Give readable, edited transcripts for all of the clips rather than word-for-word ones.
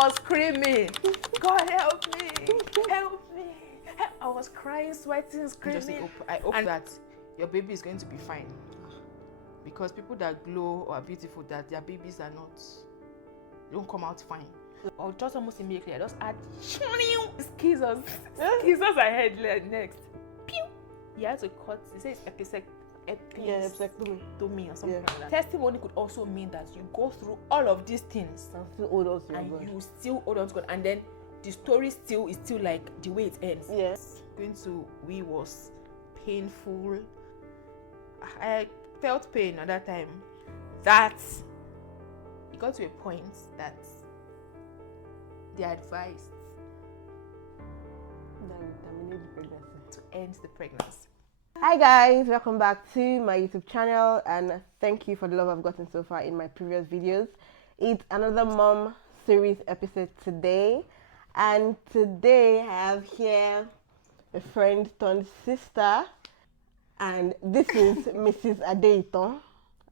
I was screaming, God help me, help me. I was crying, sweating, screaming. I hope that your baby is going to be fine. Because people that glow or are beautiful, that their babies are not, don't come out fine. Or just almost immediately, I just add scissors ahead next. Pew! You have to cut, they say it's episectomy or something like that. Testimony could also mean that you go through all of these things and still hold on to and God. you still hold on to God, and then the story is still like the way it ends. Yes. Going to we was painful. I felt pain at that time. That it got to a point that they advised that we terminate the pregnancy. To end the pregnancy. Hi guys, welcome back to my YouTube channel, and thank you for the love I've gotten so far in my previous videos. It's another mom series episode today, and today I have here a friend turned sister, and this is Mrs. Adeiton.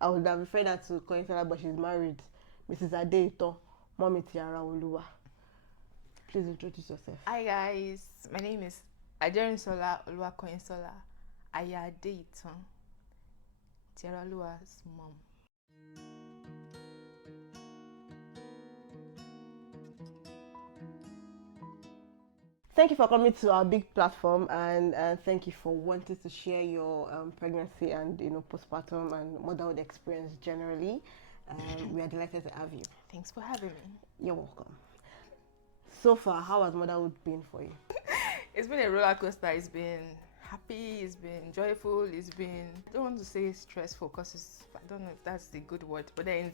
I would have referred her to Koinsola, but she's married. Mrs. Adeiton, Mommy Tiara Oluwa. Please introduce yourself. Hi guys, my name is Aderinsola Oluwa Koinsola. Aya Adeiton, Tiara Oluwa's mom. Thank you for coming to our big platform, and thank you for wanting to share your pregnancy and postpartum and motherhood experience generally. We are delighted to have you. Thanks for having me. You're welcome. So far, how has motherhood been for you? It's been a roller coaster. It's been happy, it's been joyful, it's been, I don't want to say stressful because I don't know if that's the good word, but then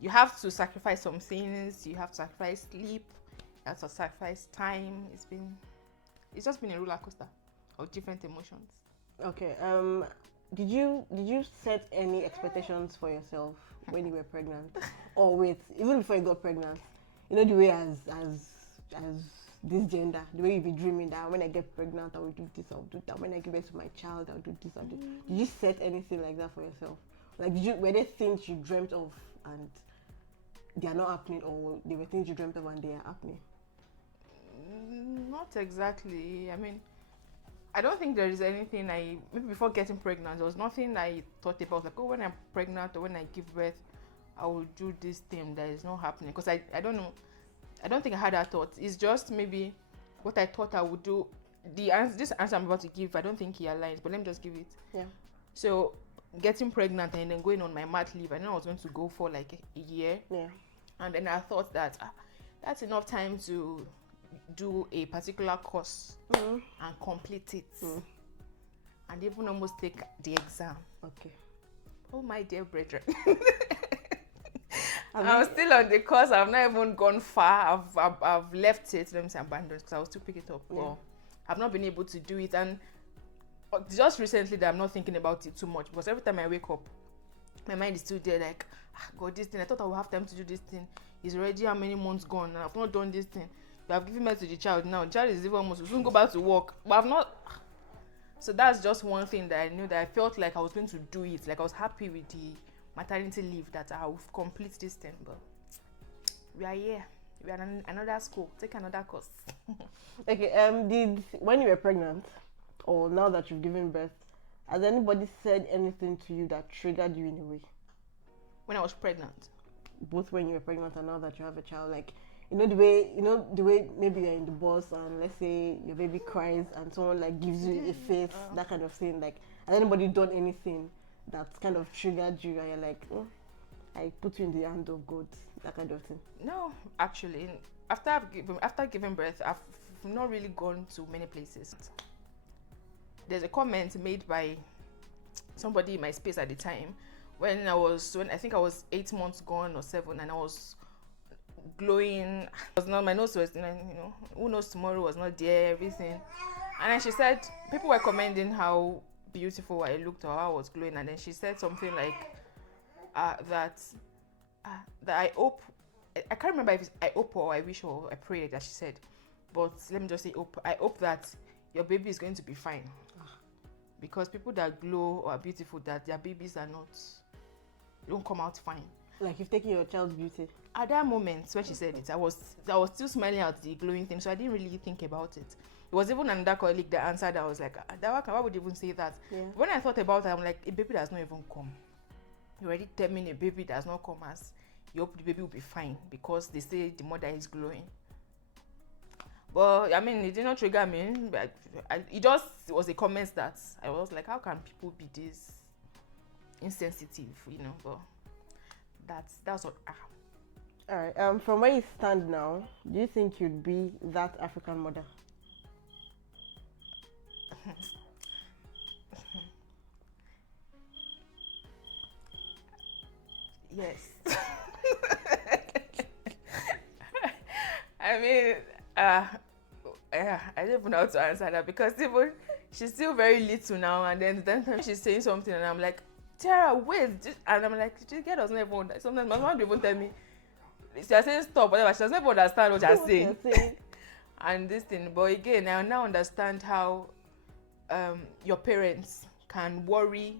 you have to sacrifice some things, you have to sacrifice sleep, you have to sacrifice time. It's just been a roller coaster of different emotions. Okay, did you set any expectations for yourself when you were pregnant? Or wait, even before you got pregnant, the way as this gender, the way you be dreaming that when I get pregnant I will do this, I'll do that, when I give birth to my child I'll do this, I'll do. Did you set anything like that for yourself? Like, were there things you dreamt of and they are not happening, or they were things you dreamt of and they are happening? Not exactly. I mean, I don't think there is anything maybe before getting pregnant there was nothing I thought about, like, oh, when I'm pregnant or when I give birth I will do this thing that is not happening, because I don't know. I don't think I had that thought. It's just maybe what I thought I would do. This answer I'm about to give, I don't think he aligns, but let me just give it. Yeah. So, getting pregnant and then going on my mat leave, I know I was going to go for like a year. Yeah. And then I thought that that's enough time to do a particular course and complete it. And even almost take the exam. Okay. Oh, my dear brethren. I'm still on the course. I've not even gone far. I've left it. Let me say abandoned, because I was to pick it up. Yeah. Well, I've not been able to do it, and just recently that I'm not thinking about it too much, because every time I wake up, my mind is still there. Like, God, this thing. I thought I would have time to do this thing. It's already how many months gone, and I've not done this thing. You have given birth to the child now. The child is even almost soon go back to work, but I've not. So that's just one thing that I knew, that I felt like I was going to do it. Like, I was happy with the maternity leave, that I will complete this thing, but we are here. We are in another school. Take another course. Okay. When you were pregnant, or now that you've given birth, has anybody said anything to you that triggered you in a way? When I was pregnant, both when you were pregnant and now that you have a child, like the way maybe you're in the bus and let's say your baby cries and someone like gives you a face, that kind of thing. Like, has anybody done anything that kind of triggered you and you're like, I put you in the hand of God, that kind of thing? No, actually, after giving birth, I've not really gone to many places. There's a comment made by somebody in my space at the time when I think I was 8 months gone or 7, and I was glowing. My nose was, who knows tomorrow was not there, everything. And then she said, people were commenting how beautiful I looked or how I was glowing, and then she said something like that I hope, I can't remember if it's I hope or I wish or I pray that she said, but let me just say hope. I hope that your baby is going to be fine, because people that glow or are beautiful, that their babies are not, don't come out fine. Like, you've taken your child's beauty. at that moment when she said it, I was still smiling at the glowing thing, so I didn't really think about it. It was even another colleague that answered. I was like, why would you even say that? Yeah. When I thought about it, I'm like, a baby does not even come. You already tell me a baby does not come as you hope the baby will be fine because they say the mother is glowing. But I mean, it did not trigger me. But it just was a comment that I was like, how can people be this insensitive, you know? But that's what. All right. From where you stand now, do you think you'd be that African mother? Yes. I mean, I don't even know how to answer that because even she's still very little now, and then she's saying something, and I'm like, Tara, wait, and I'm like, this girl doesn't even. Sometimes my mom will even tell me, she's saying stop, whatever. She doesn't even understand what you're saying. And this thing, but again, I now understand how your parents can worry.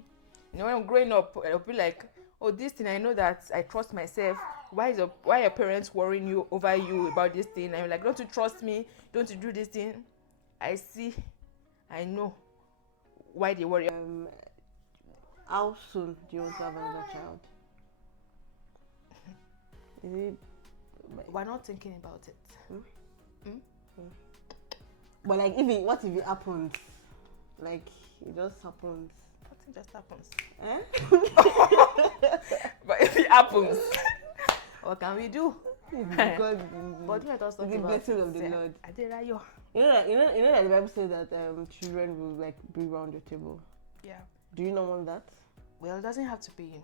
You know, when I'm growing up, I'll be like, oh, this thing, I know that I trust myself. Why are your parents worrying you over you about this thing? I'm like, don't you trust me? Don't you do this thing? I know why they worry. How soon do you want to have another child? Is it? We're not thinking about it. But like, what if it happens? Like, it just happens. Nothing just happens. Eh? But if it happens, what can we do? Because But let us talk the about blessing it. of the Lord. Adelayo. You know that the Bible says that children will like be around your table. Yeah. Do you not want that? Well, it doesn't have to be.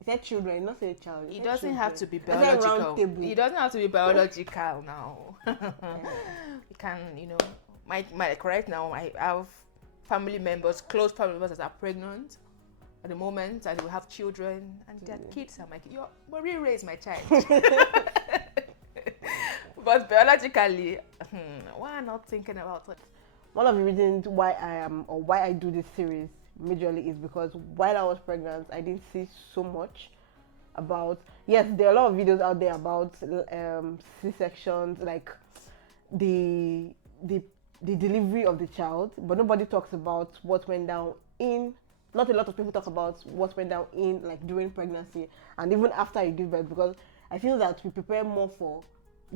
It said children, not say child. It doesn't have to be Round biological. table. It doesn't have to be biological now. You can, you know, my right now I have family members, close family members that are pregnant at the moment, and we have children, and their kids are my kids. Marie raised my child. But biologically, why am I not thinking about it? One of the reasons why I do this series majorly is because while I was pregnant, I didn't see so much about. Yes, there are a lot of videos out there about C-sections, like the delivery of the child, but nobody talks about what went down in. Not a lot of people talk about what went down in, like, during pregnancy and even after you give birth, because I feel that we prepare more for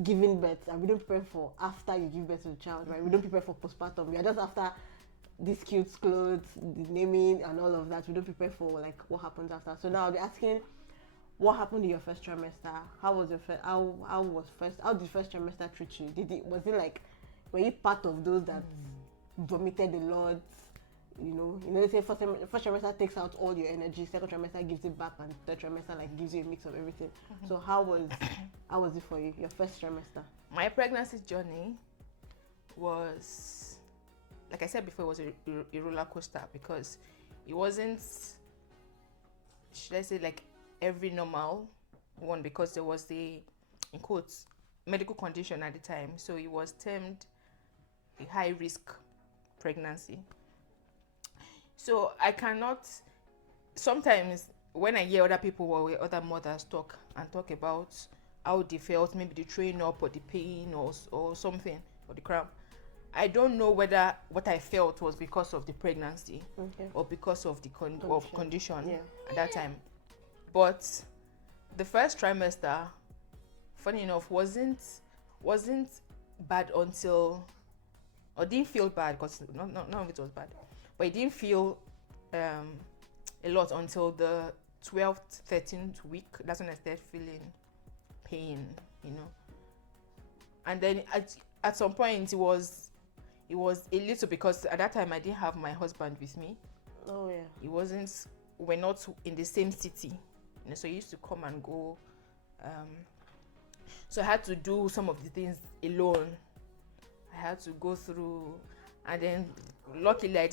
giving birth and we don't prepare for after you give birth to the child, right? We don't prepare for postpartum. We are just after these cute clothes, the naming and all of that. We don't prepare for like what happens after. So now I'll be asking, what happened in your first trimester? How was your how did first trimester treat you? Was it like, were you part of those that vomited a lot? You know, they say first trimester takes out all your energy, second trimester gives it back, and third trimester like gives you a mix of everything. So how was it for you, your first trimester? My pregnancy journey was, like I said before, it was a roller coaster, because it wasn't, should I say, like every normal one, because there was the, in quotes, medical condition at the time. So it was termed a high risk pregnancy. So I cannot, sometimes when I hear other people or other mothers talk about how they felt, maybe the train up or the pain or something, or the cramp, I don't know whether what I felt was because of the pregnancy or because of the condition at that time. But the first trimester, funny enough, wasn't bad until, or didn't feel bad, because none of it was bad. But it didn't feel a lot until the 12th, 13th week. That's when I started feeling pain, you know. And then at some point it was a little, because at that time I didn't have my husband with me. Oh yeah. We're not in the same city, you know, so he used to come and go. So I had to do some of the things alone. I had to go through, and then luckily I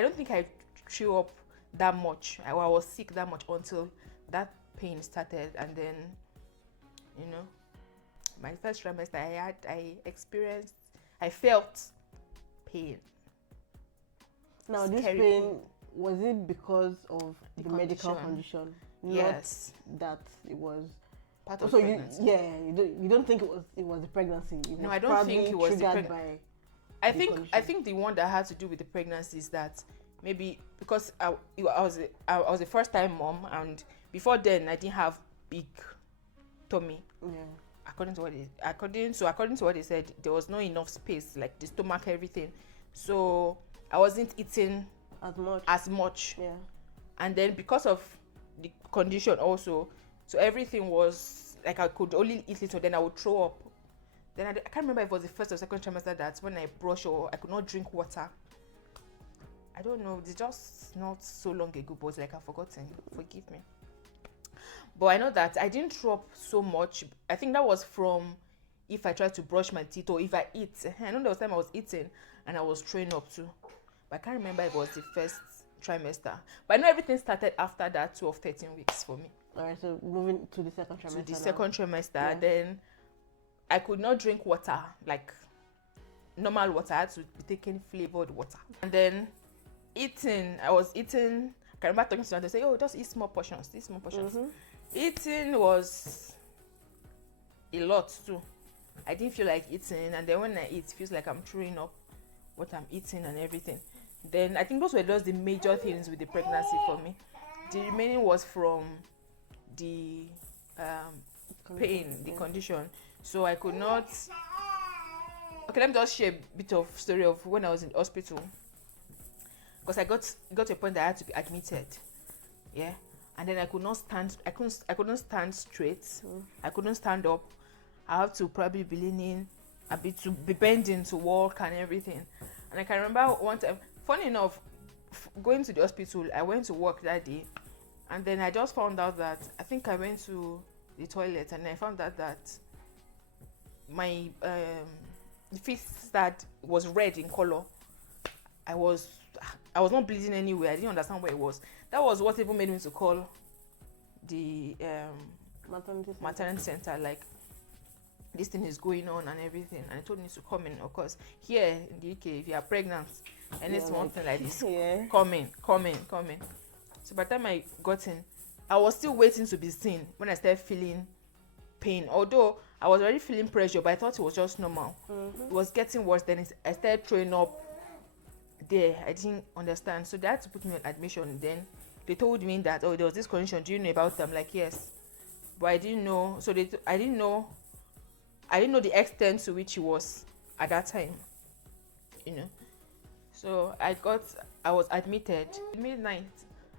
don't think I threw up that much. I was sick that much until that pain started. And then, you know, my first trimester I felt pain. Now this pain, was it because of the medical condition? Yes. Not that it was part of So pregnancy. you don't think it was the pregnancy? It No, was I don't think it was the triggered pregnancy. by I the think condition. the one that had to do with the pregnancy is that maybe because I was a first time mom, and before then I didn't have big tummy. Yeah. According to what they said, there was not enough space, like the stomach, everything. So I wasn't eating As much. much. Yeah. And then because of the condition also, so everything was like I could only eat little, then I would throw up. Then I can't remember if it was the first or second trimester that when I brush or I could not drink water. I don't know, it's just not so long ago, but like I've forgotten. Forgive me. But I know that I didn't throw up so much. I think that was from if I tried to brush my teeth or if I eat. I know there was time I was eating and I was throwing up too. But I can't remember if it was the first trimester. But I know everything started after that 12, 13 weeks for me. Alright, so moving to the second trimester. To the second trimester, Yeah. then I could not drink water, like normal water. I had to be taking flavored water. And then I was eating. I remember talking to someone, they say, oh, just eat small portions, Eating was a lot too. I didn't feel like eating, and then when I eat, it feels like I'm throwing up what I'm eating and everything. Then I think those were just the major things with the pregnancy for me. The remaining was from the pain, the condition. So I could not. Okay, let me just share a bit of story of when I was in the hospital, because I got to a point that I had to be admitted. Yeah. And then I couldn't stand straight. I couldn't stand up. I have to probably be leaning a bit, to be bending to walk and everything. And I can remember one time, funny enough, going to the hospital, I went to work that day, and then I just found out that I think I went to the toilet and I found out that my fist that was red in color. I was not bleeding anywhere. I didn't understand where it was. That was what even made me to call the maternity center, like this thing is going on and everything. And I told me to come in. Of course, here in the UK, if you are pregnant and it's one thing like this, come in. So by the time I got in, I was still waiting to be seen when I started feeling pain. Although I was already feeling pressure, but I thought it was just normal. It was getting worse. Then I started throwing up there. I didn't understand, so they had to put me on admission. Then they told me that, oh, there was this condition, do you know about them? Like, yes, but I didn't know. So I didn't know the extent to which it was at that time, so I was admitted midnight.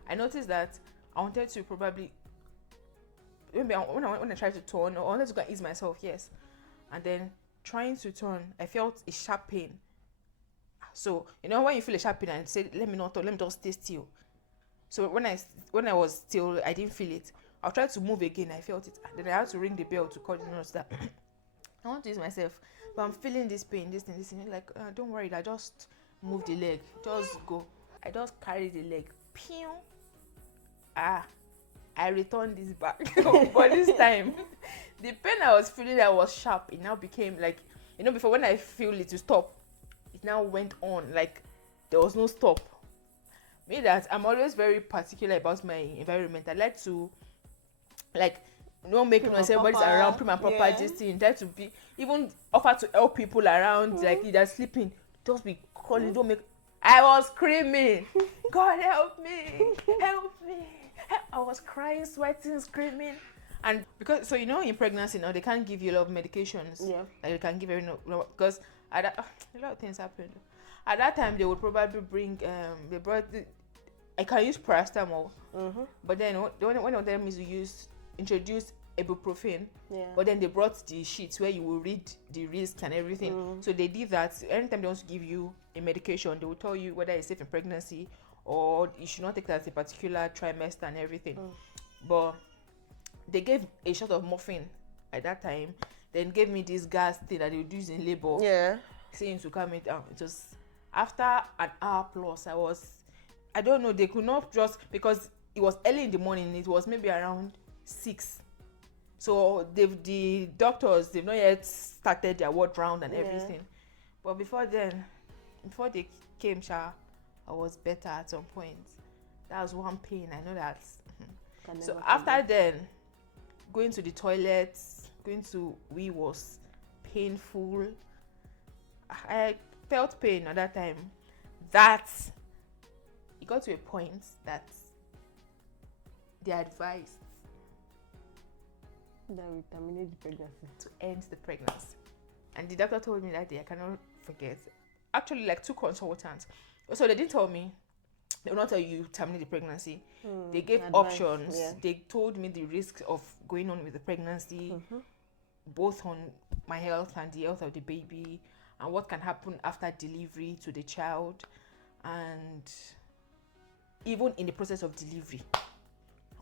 I noticed that I wanted to probably, maybe when I tried to turn, or I wanted to go and ease myself, yes, and then trying to turn, I felt a sharp pain. So when you feel a sharp pain and say, let me not turn, let me just stay still. So when I was still, I didn't feel it. I'll try to move again, I felt it. Then I had to ring the bell to call the nurse that I want to use myself, but I'm feeling this pain, this thing. Like, don't worry, I just move the leg, just go. I just carry the leg. Pew. I returned this back. But this time, the pain I was feeling that was sharp, it now became like, before when I feel it to stop, it now went on, like there was no stop. Me, that I'm always very particular about my environment. I like to, like, make noise, everybody's around, prim and proper, just try to be, even offer to help people around, like they're sleeping, just be calling, don't make. I was screaming, God help me, help me. I was crying, sweating, screaming. And because, so in pregnancy now, they can't give you a lot of medications. Yeah. Like they can give because a lot of things happened. At that time, they would probably bring, I can use paracetamol. But then when one of them is introduce ibuprofen, but then they brought the sheets where you will read the risk and everything. So they did that. Anytime they want to give you a medication, they will tell you whether it's safe in pregnancy or you should not take that at a particular trimester and everything. But they gave a shot of morphine at that time, then gave me this gas thing that they would use in labor, saying to calm it down. It was after an hour plus, I don't know, they could not, just because it was early in the morning, it was maybe around 6. So the doctors, they've not yet started their ward round and everything. But before they came, I was better at some point. That was one pain, I know that. So after then, going to the toilet, going to wee was painful. I felt pain at that time. That it got to a point that they advised that we terminate the pregnancy. to end the pregnancy. And the doctor told me that day, I cannot forget. Actually, like 2 consultants. So they didn't tell me, they will not tell you terminate the pregnancy. They gave Advice, options. yeah. They told me the risks of going on with the pregnancy, both on my health and the health of the baby, and what can happen after delivery to the child, and even in the process of delivery,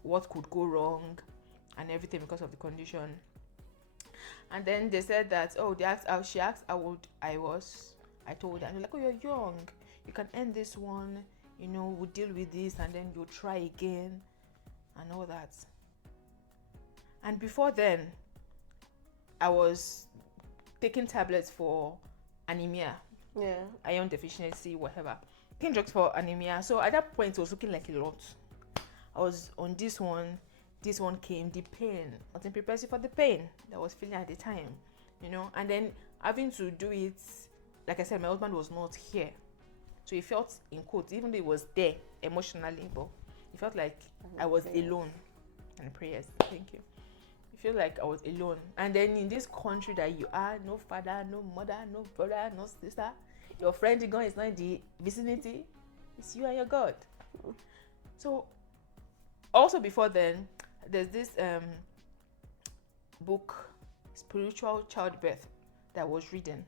what could go wrong and everything because of the condition. And then they said that, she asked how old I was. I told her, like, you're young, you can end this one, we'll deal with this and then you'll try again and all that. And before then, I was taking tablets for anemia, iron deficiency, whatever. Taking drugs for anemia. So at that point, it was looking like a lot. I was on this one came, the pain. I wasn't prepared for the pain that I was feeling at the time, and then having to do it, like I said, my husband was not here. So he felt, in quotes, even though he was there emotionally, but he felt like I was alone. And prayers, thank you. You feel like I was alone. And then in this country that you are, no father, no mother, no brother, no sister, your friend is not in the vicinity, it's you and your God. So also before then, there's this book, Spiritual Childbirth, that I was reading,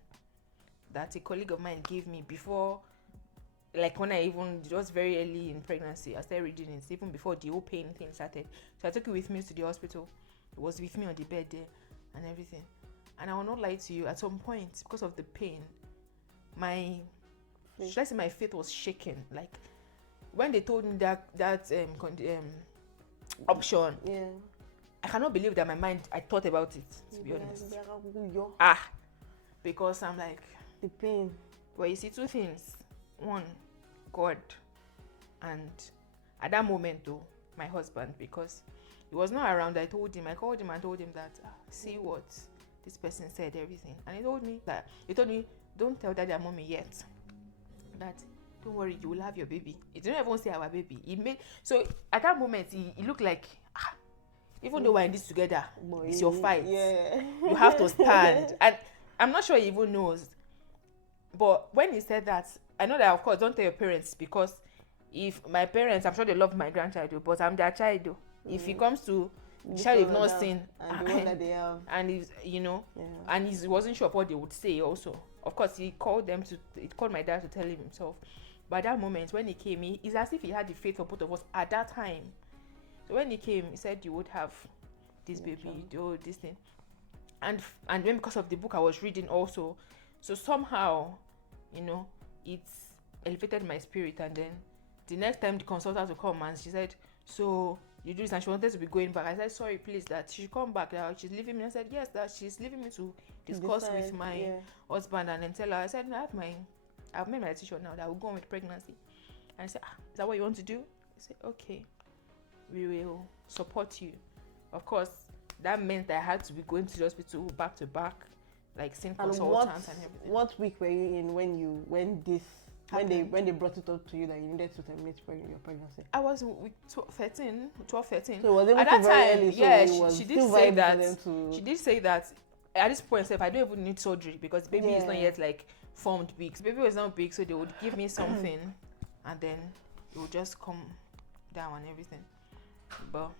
that a colleague of mine gave me before, like when it was very early in pregnancy. I started reading it even before the whole pain thing started. So I took it with me to the hospital. It was with me on the bed there and everything. And I will not lie to you, at some point, because of the pain, my faith was shaken. Like when they told me that option, I cannot believe that I thought about it, to be honest. Because I'm like, the pain. Well, you see 2 things. 1, God, and at that moment though, my husband, because he was not around. I called him and told him that, see what this person said, everything. And he told me, don't tell daddy and mommy yet, that don't worry, you will have your baby. He didn't even say our baby. So at that moment, he looked like, even though we're in this together, it's your fight. You have to stand. And I'm not sure he even knows. But when he said that, I know that, of course, don't tell your parents, because if my parents, I'm sure they love my grandchild, but I'm their child. If it comes to the child they've not seen, and the one that they have, and he's, and he wasn't sure of what they would say also. Of course, he called my dad to tell him himself. But at that moment, when he came, it's as if he had the faith for both of us at that time. So when he came, he said, you would have this baby, do this thing. And then because of the book I was reading also, so somehow, it's elevated my spirit. And then the next time the consultant will come, and she said, so you do this, and she wanted to be going back. I said, sorry, please, that she should come back. That she's leaving me. I said, yes, that she's leaving me to discuss with my husband, and then tell her. I said, no, I've made my decision now that I will go on with pregnancy. And I said, is that what you want to do? I said, okay, we will support you. Of course, that meant that I had to be going to the hospital back to back, like seeing consultants and everything. What week were you in when they brought it up to you that you needed to terminate your pregnancy? I was week 13. So it was able at that time, early, she did say that. She did say that at this point, I don't even need surgery because the baby is not yet like formed big. The baby was not big, so they would give me something, and then it would just come down and everything. But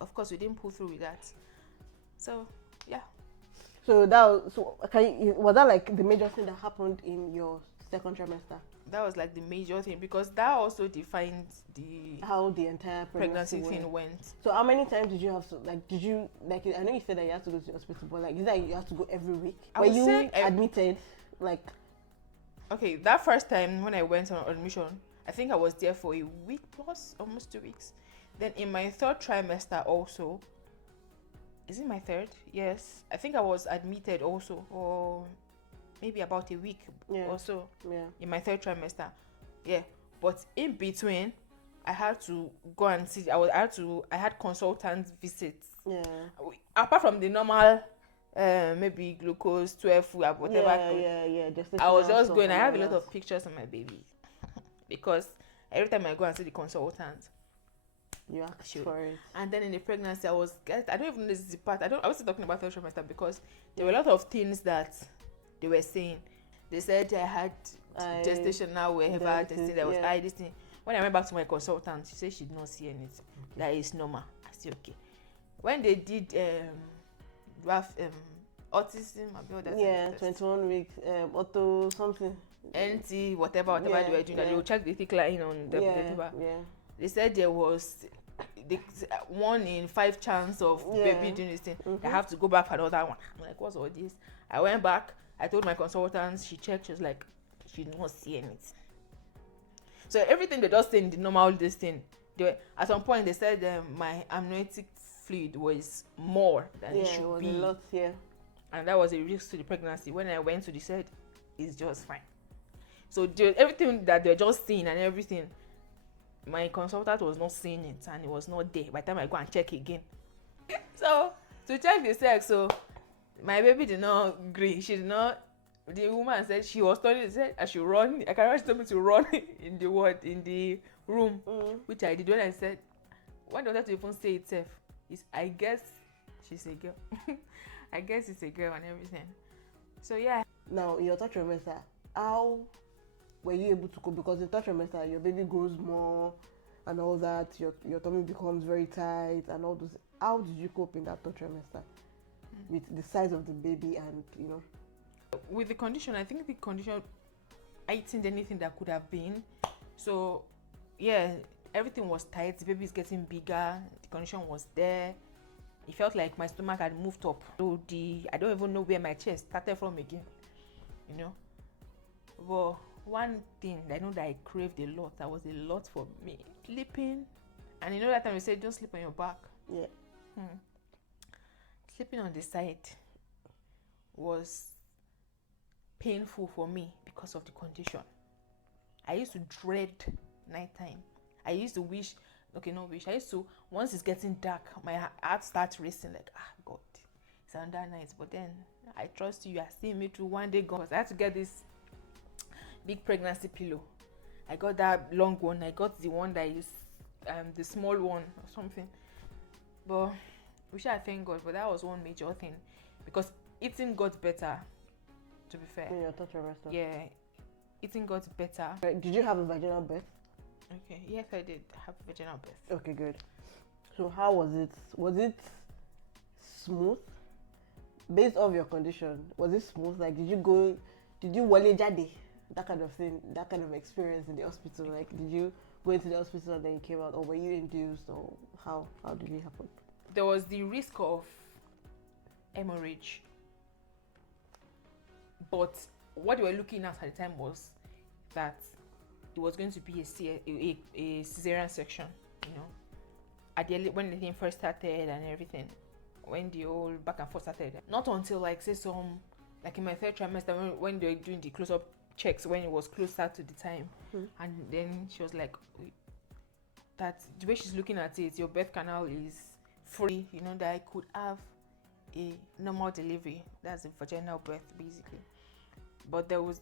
of course, we didn't pull through with that. So yeah. So was that like the major thing that happened in your second trimester? That was like the major thing, because that also defined how the entire pregnancy thing went. So how many times did you have to I know you said that you have to go to the hospital, but like is that you have to go every week? Were you admitted? Like, okay, that first time when I went on admission, I think I was there for a week plus, almost 2 weeks. Then in my 3rd trimester also, is it my 3rd? Yes, I think I was admitted also, or maybe about a week or so in my 3rd trimester. Yeah, but in between, I had to go and see. I had consultant visits Yeah. Apart from the normal, maybe glucose, 12, whatever. Yeah. I was just stuff going. I and have a all lot that. of pictures of my baby because every time I go and see the consultant, You asked she would. for it. And then in the pregnancy, I don't even know this is the part. I was still talking about third trimester because there were a lot of things that they were saying. They said I had gestational wherever this thing that was this thing. When I went back to my consultant, she said she did not see anything. That is normal. I said okay. When they did autism, 21 weeks, auto something. NT, whatever they were doing, that they will check the thick line on the paper. Yeah. They said there was the 1 in 5 chance of baby doing this thing. I have to go back for another one. I'm like, what's all this? I went back. I told my consultant. She checked. She was like, she did not see anything. So everything they just say in the normal this thing. At some point they said my amniotic fluid was more than it should be. A lot, and that was a risk to the pregnancy. When I went to the said, it's just fine. So everything that they're just seeing and everything, my consultant was not seeing it and it was not there by the time I go and check again. So to check the sex, so my baby did not agree. She did not. The woman said she was told, said I should run. I can told me to run in the room, which I did. When I said, when the doctor even say itself, is I guess she's a girl. I guess it's a girl and everything. So yeah. Now in your third trimester, how were you able to cope? Because in third trimester, your baby grows more and all that. Your tummy becomes very tight and all those. How did you cope in that third trimester with the size of the baby and with the condition? I think the condition heightened anything that could have been. So yeah, everything was tight. The baby is getting bigger. The condition was there. It felt like my stomach had moved up. So I don't even know where my chest started from again. But one thing I know that I craved a lot, that was a lot for me, sleeping. And that time we said don't sleep on your back. Yeah. Sleeping on the side was painful for me because of the condition. I used to dread nighttime. I used to wish, I used to, once it's getting dark, my heart starts racing like, God, it's another night. But then I trust you are seeing me through one day gone. Because I had to get this big pregnancy pillow. I got that long one. I got the one that is the small one or something. But which I thank God. But that was one major thing because eating got better. To be fair. In your third trimester. Yeah, eating got better. Did you have a vaginal birth? Okay. Yes, I did have vaginal birth. Okay, good. So how was it? Was it smooth? Based on your condition, was it smooth? Like, did you wale jade? That kind of thing, that kind of experience in the hospital. Like, did you go into the hospital and then you came out, or were you induced, or how did it happen? There was the risk of hemorrhage, but what they were looking at the time was that it was going to be a cesarean section. At the when the thing first started and everything, when the whole back and forth started. Not until like in my third trimester when they were doing the close-up checks when it was closer to the time, and then she was like, that the way she's looking at it, your birth canal is free, that I could have a normal delivery. That's a vaginal birth basically. But they were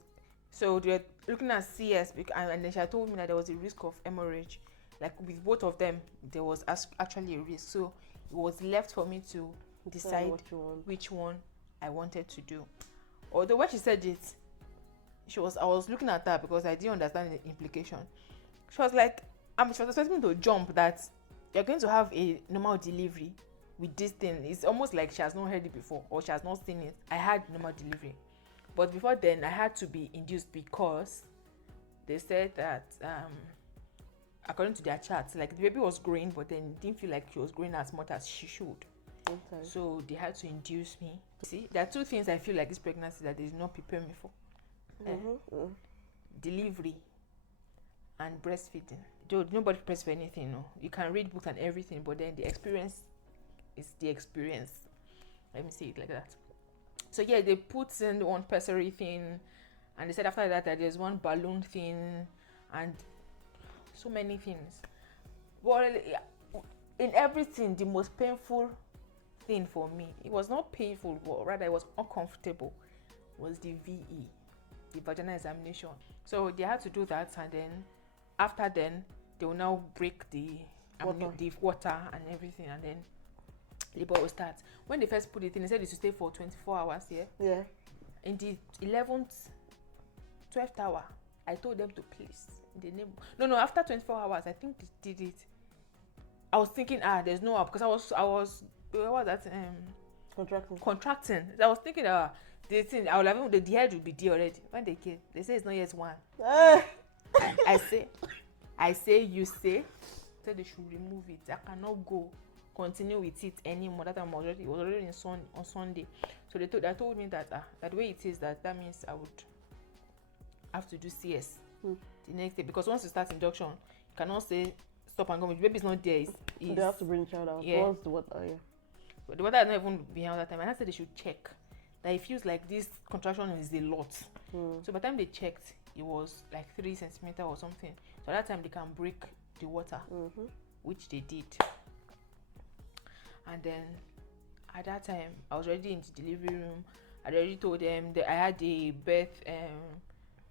looking at CS, and then she had told me that there was a risk of hemorrhage. Like with both of them, there was actually a risk. So it was left for me to decide which one I wanted to do. Although when she said it, I was looking at her because I didn't understand the implication. She was like, she was expecting me to jump that you're going to have a normal delivery with this thing. It's almost like she has not heard it before or she has not seen it. I had normal delivery. But before then, I had to be induced because they said that, according to their charts, like the baby was growing, but then it didn't feel like she was growing as much as she should. Okay. So they had to induce me. See, there are two things I feel like this pregnancy that they did not prepare me for. Delivery and breastfeeding. Though nobody prepares for anything, no. You can read books and everything, but then the experience is the experience. Let me say it like that. So yeah, they put in one pessary thing, and they said after that there's one balloon thing, and so many things. Well, in everything, the most painful thing for me. It was not painful, but rather it was uncomfortable. Was the VE, the vaginal examination. So they had to do that, and then after then they will now break the water and everything, and then labor will start. When they first put it in, they said it should stay for 24 hours. Yeah. In the 11th, 12th hour, I told them to please. In the name. No. After 24 hours, I think they did it. I was thinking, there's no hour, because I was what was that? Contracting. I was thinking, the thing, I would have the head would be there already. When they came, they say it's not yet one. I say, you say they should remove it. I cannot continue with it anymore. That time it was already on Sunday. So they told me that the way it is, that means I would have to do CS the next day, because once you start induction, you cannot say stop and go. The baby's not there. They have to bring the child out. Yeah. Once the water, But the water had not even been out that time. And I said they should check that it feels like this contraction is a lot. So by the time they checked, it was like 3 centimeters or something. So at that time they can break the water, which they did. And then at that time I was already in the delivery room. I already told them that I had the birth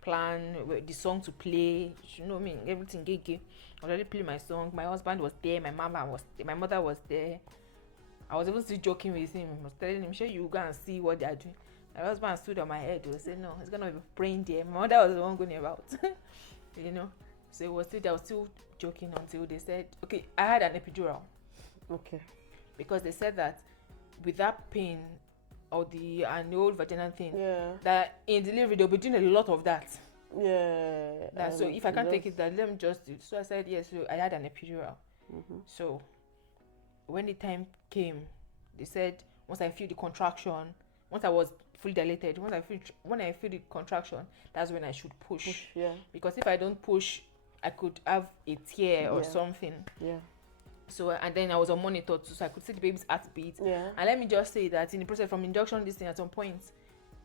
plan, the song to play. You know me, everything gay. I already played my song. My husband was there. My mother was there. I was even still joking with him. I was telling him, sure, you go and see what they are doing. My husband stood on my head. He was saying, no, it's gonna be praying there. My mother was the one going about. So I was still joking until they said, okay, I had an epidural. Okay. Because they said that with that pain or the old vaginal thing, that in delivery they'll be doing a lot of that. Yeah. So if I can't take it, that let me just do it. So I said yes. So I had an epidural. So when the time came, they said once I feel the contraction, once I was fully dilated, when I feel the contraction, that's when I should push. Because if I don't push, I could have a tear or something. So and then I was on monitor too, so I could see the baby's heartbeat. And let me just say that in the process from induction, this thing at some point,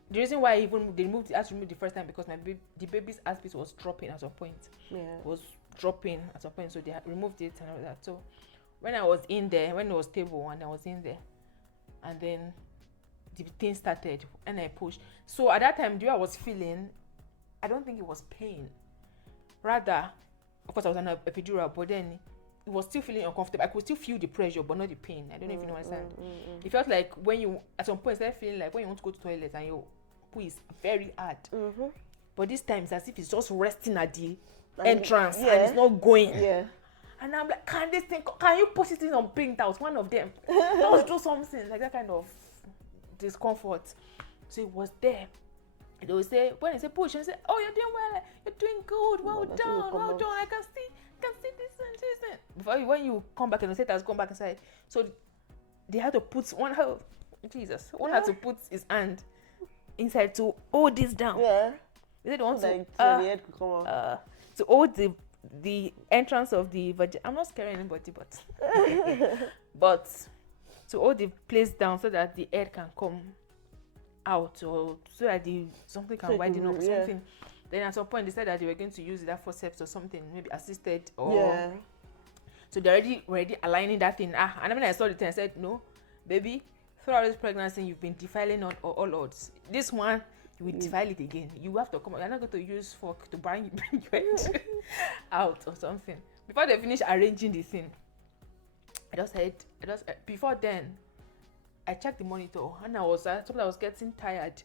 the reason why they removed the first time, because the baby's heartbeat was dropping at some point. Was dropping at some point, so they removed it and all that. So when I was in there, when it was stable and I was in there, and then the thing started and I pushed. So at that time, the way I was feeling, I don't think it was pain. Rather, of course I was on an epidural, but then it was still feeling uncomfortable. I could still feel the pressure, but not the pain. I don't know if you know what I'm saying. It felt like when you, at some point, started feeling like when you want to go to the toilet and your poo is very hard. But this time it's as if it's just resting at the entrance and it's not going. And I'm like, can you put it in on pink out? One of them. Just do something like that kind of discomfort. So it was there. They will say, when I say push, I say, oh, you're doing well, you're doing good, well done, I can see this and this and before when you come back and the set has come back inside. So they had to put one had to put his hand inside to hold this down. They said they want to the head could come out. To hold the entrance of the vagina. I'm not scaring anybody, but to hold the place down so that the air can come out, or so that something can widen up, something. Then at some point they said that they were going to use that forceps or something, maybe assisted or so they're already aligning that thing. And when I saw the thing, I said, no, baby, throughout this pregnancy you've been defiling on all odds. This one you will defile it again. You have to come out. You're not going to use fork to bring your head out or something. Before they finish arranging the thing, before then I checked the monitor and I was getting tired.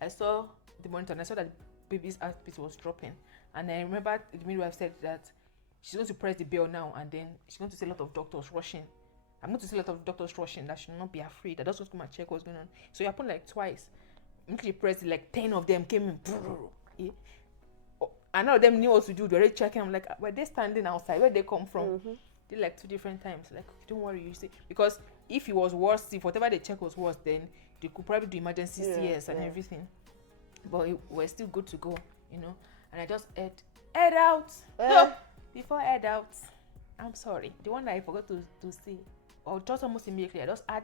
I saw the monitor and I saw that the baby's heartbeat was dropping. And I remember the midwife said that she's going to press the bell now, and then she's going to see a lot of doctors rushing. I'm going to see a lot of doctors rushing. That should not be afraid. I just want to come and check what's going on. So it happened like twice. Immediately pressed it, like 10 of them came in. And none of them knew what to do. They were already checking. I'm like, were they standing outside? Where they come from? They like 2 different times. Like, don't worry, you see. Because if it was worse, if whatever they checked was worse, then they could probably do emergency CS and everything. But we're still good to go, you know. And I just head out. No, before head out, I'm sorry. The one that I forgot to say, or just almost immediately, I just had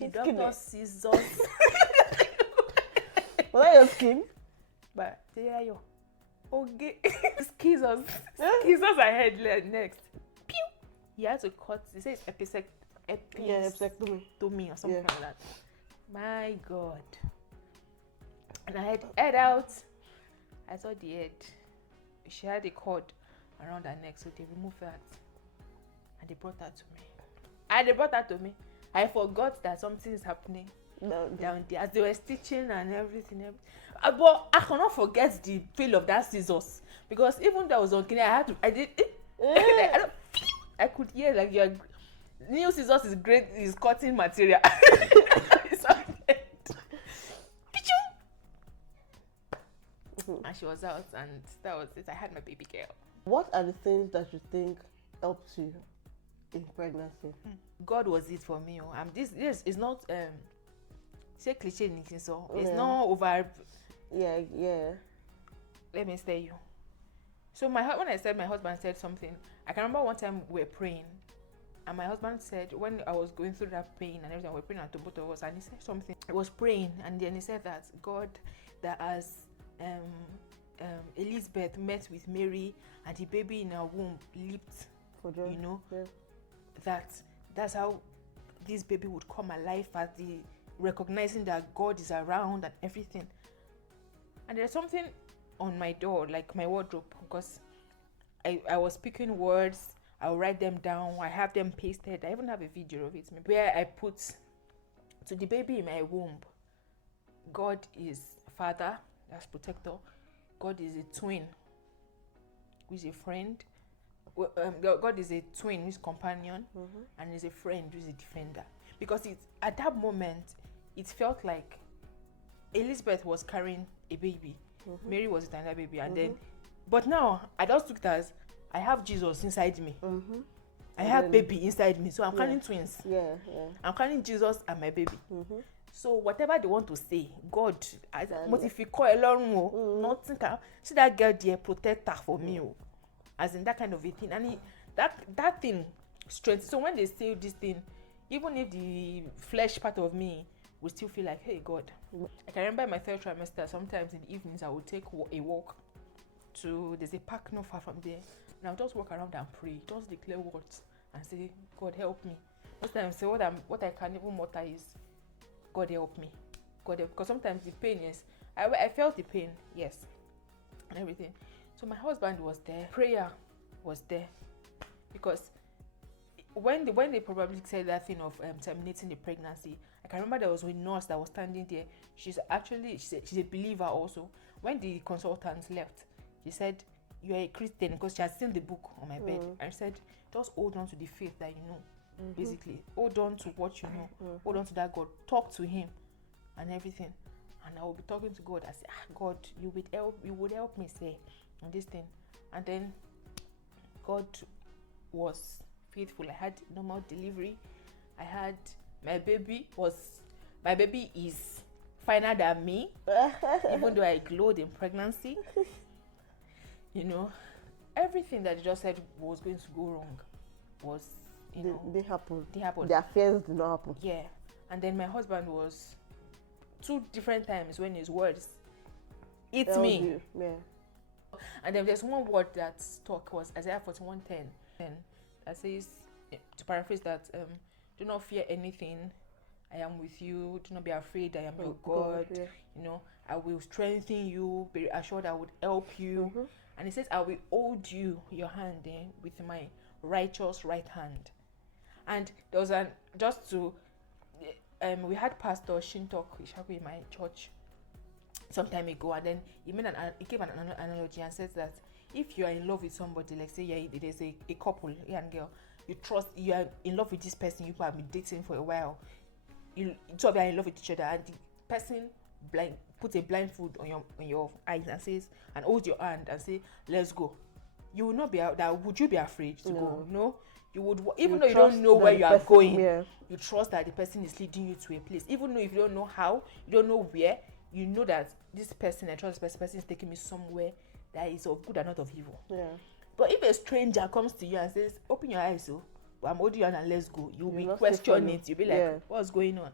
the doctor scissors. Was that your skin? But there you okay. Scissors I had next. Pew. He had to cut. He says episectomy or something like that. My God. And I had head out. I saw the head. She had a cord around her neck, so they removed that. And they brought that to me. I forgot that something is happening down there as they were stitching and everything. But I cannot forget the feel of that scissors, because even though I was on clean, I could hear like your new scissors is great, is cutting material. And she was out, and that was it. I had my baby girl. What are the things that you think helped you in pregnancy? God was it for me. This is not say cliche anything, so it's not over. Yeah. Let me tell you. So when I said my husband said something, I can remember one time we were praying, and my husband said, when I was going through that pain and everything, we were praying to both of us, and he said something. I was praying, and then he said that God, that as Elizabeth met with Mary and the baby in her womb leaped for joy, that's how this baby would come alive, as the recognizing that God is around and everything. And there's something on my door, like my wardrobe, because I was speaking words, I'll write them down, I have them pasted. I even have a video of it where I put to the baby in my womb, God is Father, that's protector. God is a twin, who is a friend. God is a twin, who is companion, and is a friend, who is a defender. Because at that moment, it felt like Elizabeth was carrying a baby, Mary was with another baby, and then, but now I just took it as I have Jesus inside me. I have baby inside me, so I'm carrying twins. I'm carrying Jesus and my baby. So whatever they want to say, God, nothing can see that girl there, protect her for me, as in that kind of a thing. And that thing strength. So when they say this thing, even if the flesh part of me will still feel like, hey God. I can remember in my third trimester, sometimes in the evenings I would take a walk to, there's a park not far from there, and I'll just walk around and pray, just declare words and say, God help me. Most times say what I can even mutter is, God help me. God help, because sometimes the pain, yes, I felt the pain, yes, and everything. So my husband was there, prayer was there, because when they probably said that thing of terminating the pregnancy, I can remember there was a nurse that was standing there. She's a believer also. When the consultant left, she said, "You are a Christian," because she had seen the book on my bed, and she said, "Just hold on to the faith that you know." Basically, hold on to what you know. Hold on to that God. Talk to Him, and everything. And I will be talking to God. I say, God, you would help me say on this thing. And then God was faithful. I had normal delivery. I had my baby is finer than me, even though I glowed in pregnancy. You know, everything that you just said was going to go wrong was, they happened. Their fears did not happen. Yeah. And then my husband was 2 different times when his words hit me. Yeah. And then there's one word that stuck, was Isaiah 41:10, that says, to paraphrase that, do not fear anything, I am with you, do not be afraid, I am your God. You know, I will strengthen you, be assured I would help you. And it says, I will hold you, your hand, with my righteous right hand. And there was we had Pastor Shintok Ishaku in my church some time ago, and then he gave an analogy and said that if you are in love with somebody, like say there's a couple, and girl, you are in love with this person, you have been dating for a while, you two of you are in love with each other, and the person puts a blindfold on your eyes and says, and holds your hand and say, let's go. You will not be out that. Would you be afraid to go? No. You would, even though you don't know where you are going, you trust that the person is leading you to a place. Even though if you don't know how, you don't know where, you know that this person, I trust this person is taking me somewhere that is of good and not of evil. Yeah. But if a stranger comes to you and says, open your eyes, I'm holding you and let's go, you'll be questioning it. You'll be like, what's going on?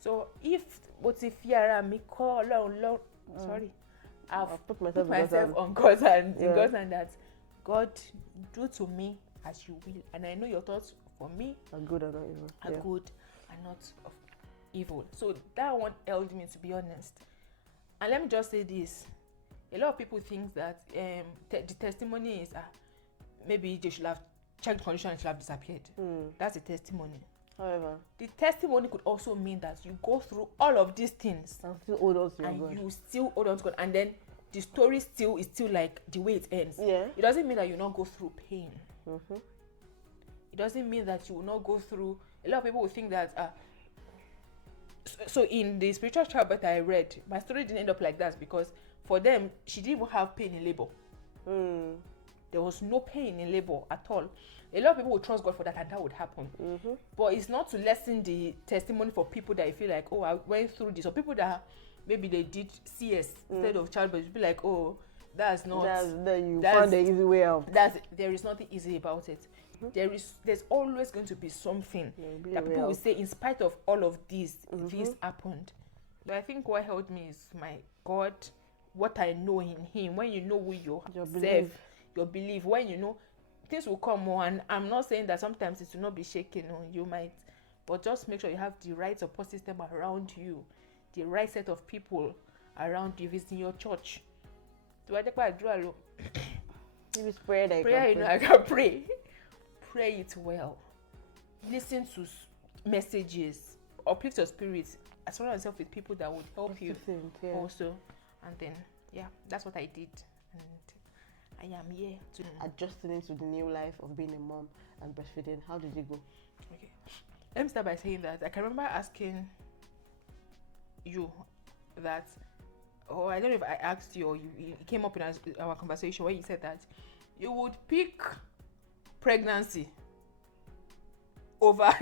So if I've put myself on God's hand, in God's hand, that God, do to me as you will. And I know your thoughts for me Are good or not evil. are good and not of evil. So that one held me, to be honest. And let me just say this. A lot of people think that the testimony is maybe they should have checked condition and should have disappeared. That's a testimony. However, the testimony could also mean that you go through all of these things and still hold on to and God. you still hold on to God, and then the story is still like the way it ends. Yeah. It doesn't mean that you not go through pain. It doesn't mean that you will not go through. A lot of people will think that so in the spiritual childbirth I read, my story didn't end up like that, because for them she didn't even have pain in labor. There was no pain in labor at all. A lot of people would trust God for that, and that would happen. But it's not to lessen the testimony for people that you feel like, oh, I went through this, or people that maybe they did CS instead of childbirth. You'd be like, oh, that's not. You found the easy way out. There is nothing easy about it. There's always going to be something that people will say, in spite of all of this, this happened. But I think what helped me is my God, what I know in Him. When you know who you serve, your belief, when you know things will come more. And I'm not saying that sometimes it will not be shaken, or you might, but just make sure you have the right support system around you, the right set of people around you. If it's in your church, prayer, you know, I can pray. Pray it well. Listen to messages. Uplift your spirit. Surround yourself with people that would help you also. And then, that's what I did. And I am here to adjusting into the new life of being a mom and breastfeeding. How did it go? Okay. Let me start by saying that I can remember asking you that, or I don't know if I asked you or you came up in our conversation where you said that you would pick pregnancy over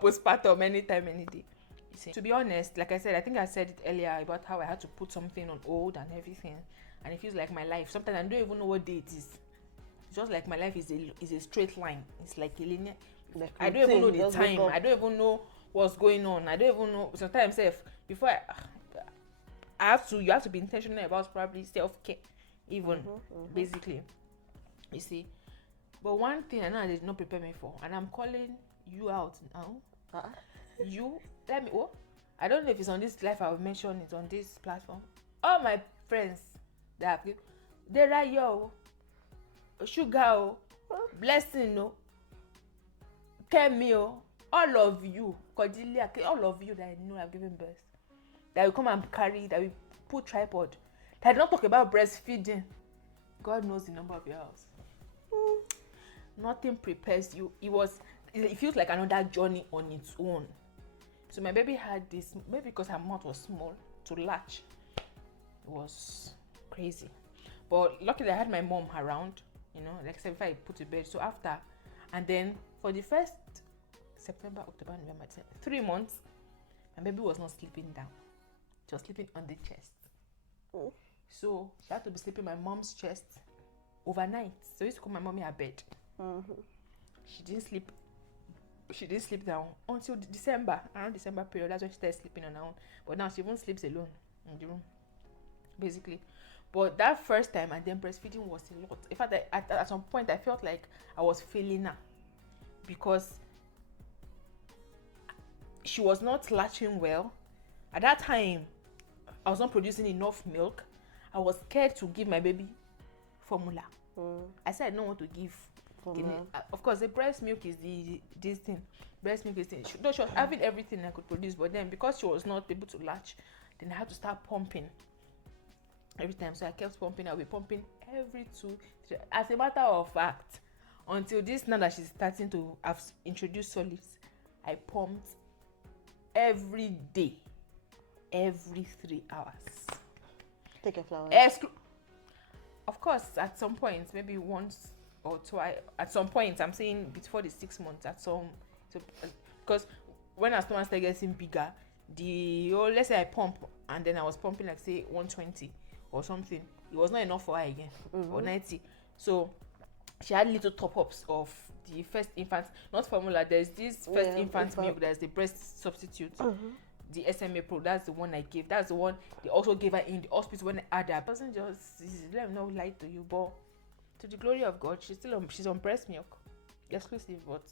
postpartum anytime, any day. You see, to be honest, like I said, I think I said it earlier about how I had to put something on hold and everything, and it feels like my life. Sometimes I don't even know what day it is. It's just like my life is a straight line. It's like a linear. Like I don't even know the time. I don't even know what's going on. I don't even know. Sometimes before you have to be intentional about probably self-care, even basically. You see. But one thing I know they did not prepare me for, and I'm calling you out now. You, let me, I don't know if it's on this live, I will mention it on this platform. All my friends that they're like, yo, sugar, blessing, Kemi, all of you, Cordelia, all of you that I know have given birth, that will come and carry, that will put tripod, that don't talk about breastfeeding. God knows the number of your house. Nothing prepares you. It feels like another journey on its own. So my baby had this, maybe because her mouth was small to latch. It was crazy. But luckily I had my mom around, like if I put to bed. So after, and then for the first September, October, November, 3 months, my baby was not sleeping down. She was sleeping on the chest. So she had to be sleeping my mom's chest overnight. So I used to call my mommy her bed. She didn't sleep down until December, around December period. That's when she started sleeping on her own. But now she even sleeps alone in the room, basically. But that first time, and then breastfeeding was a lot. In fact, at some point I felt like I was failing her, because she was not latching well. At that time, I was not producing enough milk. I was scared to give my baby formula. I said I don't want to give. Of course, the breast milk is this thing. Breast milk is this thing. She was having everything I could produce, but then because she was not able to latch, then I had to start pumping every time. So I kept pumping. I'll be pumping every 2, 3. As a matter of fact, until this now that she's starting to have introduced solids, I pumped every day, every 3 hours. Take a flower. Of course, at some point, maybe once or twice. At some point, I'm saying before the 6 months. Because when our stomach started getting bigger, let's say I pump, and then I was pumping like say 120 or something. It was not enough for her again, or 90. So she had little top-ups of the first infant, not formula. There's this first infant milk. There's the breast substitute. The SMA Pro, that's the one I gave. That's the one they also gave her in the hospital when I had her. Person just let me not lie to you, but to the glory of God, she's on breast milk. exclusive, but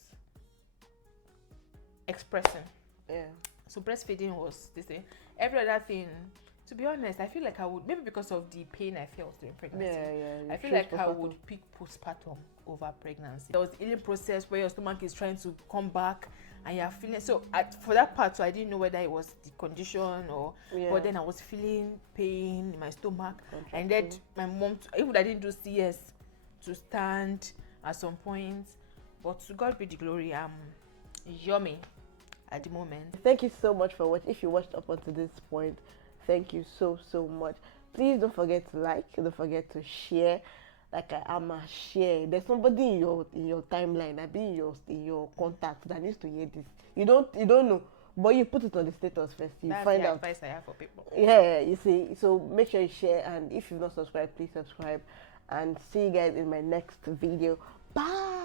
expressing. Yeah. So breastfeeding was this thing. Every other thing, to be honest, I feel like I would, maybe because of the pain I felt during pregnancy. Yeah. I feel like I would pick postpartum over pregnancy. There was the healing process where your stomach is trying to come back and you're feeling, so for that part, so I didn't know whether it was the condition or, but then I was feeling pain in my stomach. And then my mom, even I didn't do CS to stand at some point, but to God be the glory, I'm yummy at the moment. Thank you so much for watching. If you watched up until this point, thank you so much. Please don't forget to like, don't forget to share. Like I'm a share. There's somebody in your timeline, I be in your contact that needs to hear this. You don't know, but you put it on the status first. You That's find the out. advice I have for people. Yeah, you see. So make sure you share, and if you've not subscribed, please subscribe. And see you guys in my next video. Bye.